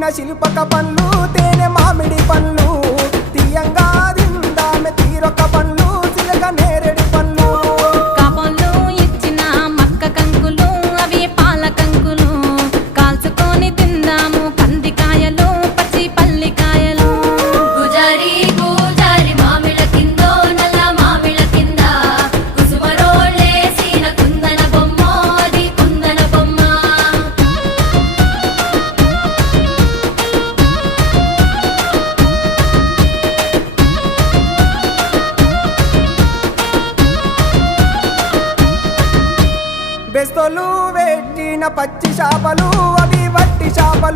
పెట్టిన శిల్పక పండ్లు తేనె మామిడి పండ్లు తీయంగా తిందామె తీరొక పండ్లు చిలక నేరేడు పండ్లు కాబోళ్ళు ఇచ్చిన మక్క కంకులు అవి పాల కంకులు కాల్చుకొని తిందాము కందికాయలు పచ్చి పల్లికాయలు గుజారి గుజారి మామిళ్ళ కిందో నల్ల మామిళ్ళ కింద కుసుమరోళ్ళేసిన కుందన బొమ్మ అది కుందన బొమ్మ బెస్తలు పెట్టిన పచ్చి చేపలు అవి వట్టి చేపలు